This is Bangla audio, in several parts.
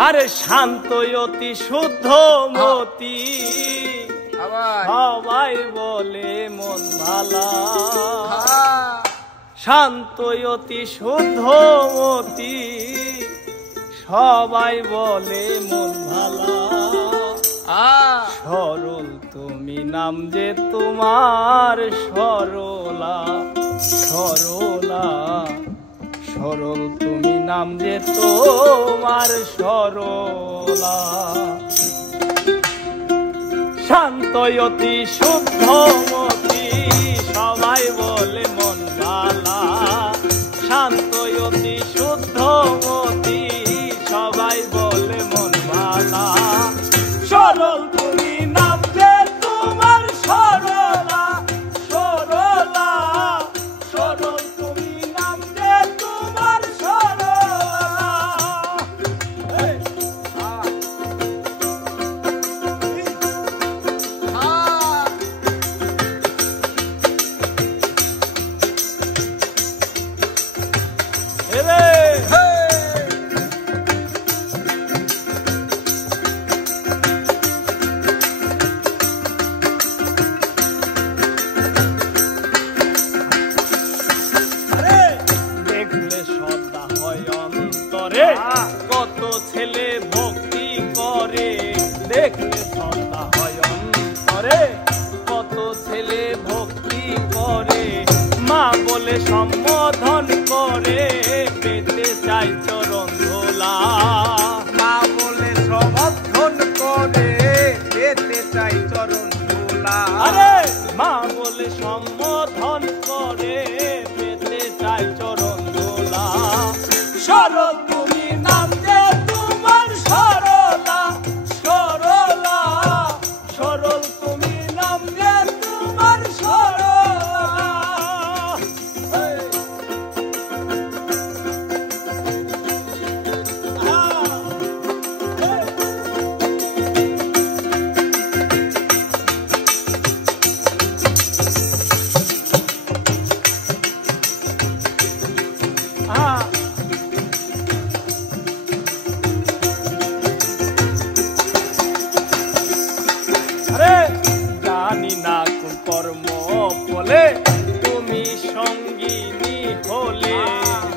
আরে শান্ত অতি শুদ্ধ মতি সবাই বলে মন ভালা শান্ত অতি শুদ্ধ মতি সবাই বলে মন ভালা সরল তুমি নাম যে তোমার সরলা সরলা সরল তুমি নাম যে তোমার সরলা শান্ত অতি শুদ্ধ মতি সবাই বলে মন ভালা শান্ত অতি শুদ্ধ মতি সবাই বলে মন ভালা সরল তুমি নাম যে তোমার সরলা সরলা সরল তুমি নাম যে তোমার সরলা কত ছেলে ভক্তি করে দেখলে শ্রদ্ধা হয় অন্তরে কত ছেলে ভক্তি করে মা বলে সম্বোধন করে পেতে চাই চরণ ধোলা মা বলে সম্বোধন করে পেতে চাই চরণ ধোলা আরে মা বলে সম্বোধন করে পেতে চাই চরণ ধোলা সরল তুমি নাম যে তোমার সরলা সরলা সরল তুমি নাম যে তোমার সরলা জানি না কোন কর্ম বলে তুমি সঙ্গিনী হলে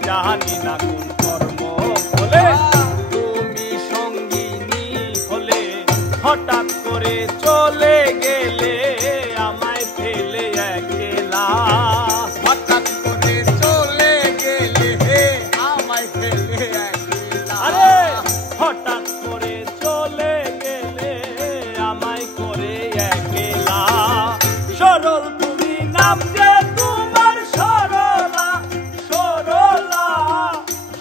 জানি না কোন কর্ম বলে তুমি সঙ্গিনী হলে হঠাৎ করে চলে গেলে আমায় ফেলে একলা হঠাৎ করে চলে গেলে আমায় ফেলে একলা আরে হঠাৎ করে চলে গেলে আমায় করে একলা সরল তুমি নাম যে তোমার সরলা সরলা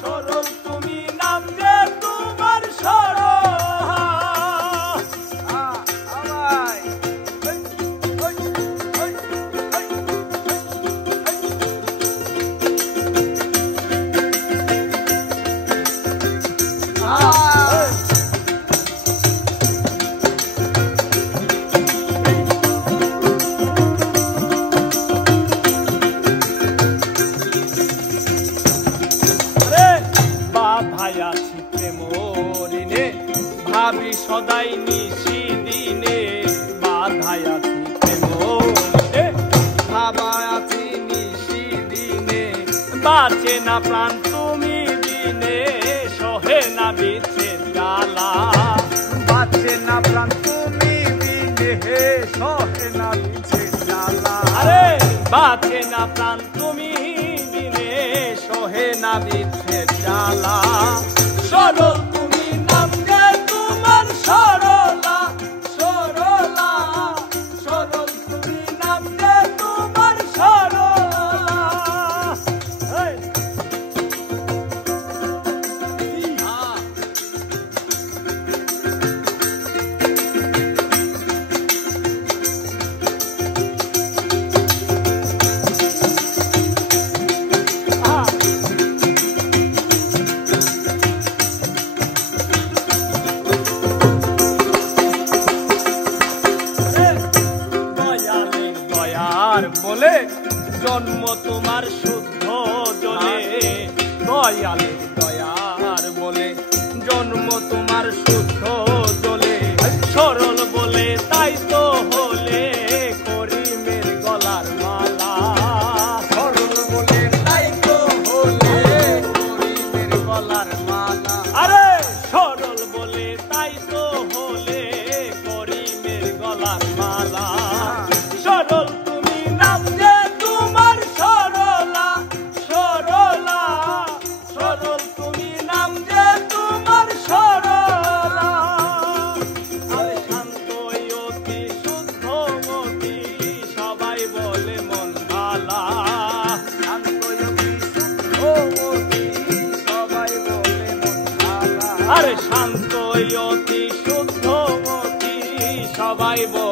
সরল তুমি নাম যে তোমার সরলা ভায়াছি প্রেমরিনে ভাবি সদাই নিশি দিনে বাধায়াছি প্রেমরিনে ভাবায়াছি নিশি দিনে বাঁচে না প্রাণ তুমি দিনে সহে না বিচ্ছেদ জ্বালা বাঁচে না প্রাণ তুমি দিনে সহে না বিচ্ছেদ জ্বালা আরে বাঁচে না প্রাণ তুমি দিনে সহে না বিচ্ছেদ জ্বালা সরল তুমি নাম যে তোমার সরলা সরলা সরল তুমি নাম যে তোমার সরলা বলে জন্ম তোমার শুদ্ধ জলে দয়ালের দয়ার বলে জন্ম তোমার তোমার শুদ্ধ জলে সরল বলে তাই তো হলে করিমের গলার মালা সরল বলে তাই তো হলে করিমের গলার মালা আরে সরল বলে তাই তো হলে করিমের গলার মালা সরল তুমি নাম যে তোমার সরলা সরলা সরল তুমি নাম যে তোমার সরলা আরে শান্ত অতি শুদ্ধ মতি সবাই বলে মন ভালা শান্ত যোগী শুদ্ধ মতি সবাই বলে মন ভালা আরে শান্ত অতি শুদ্ধ মতি সবাই বলে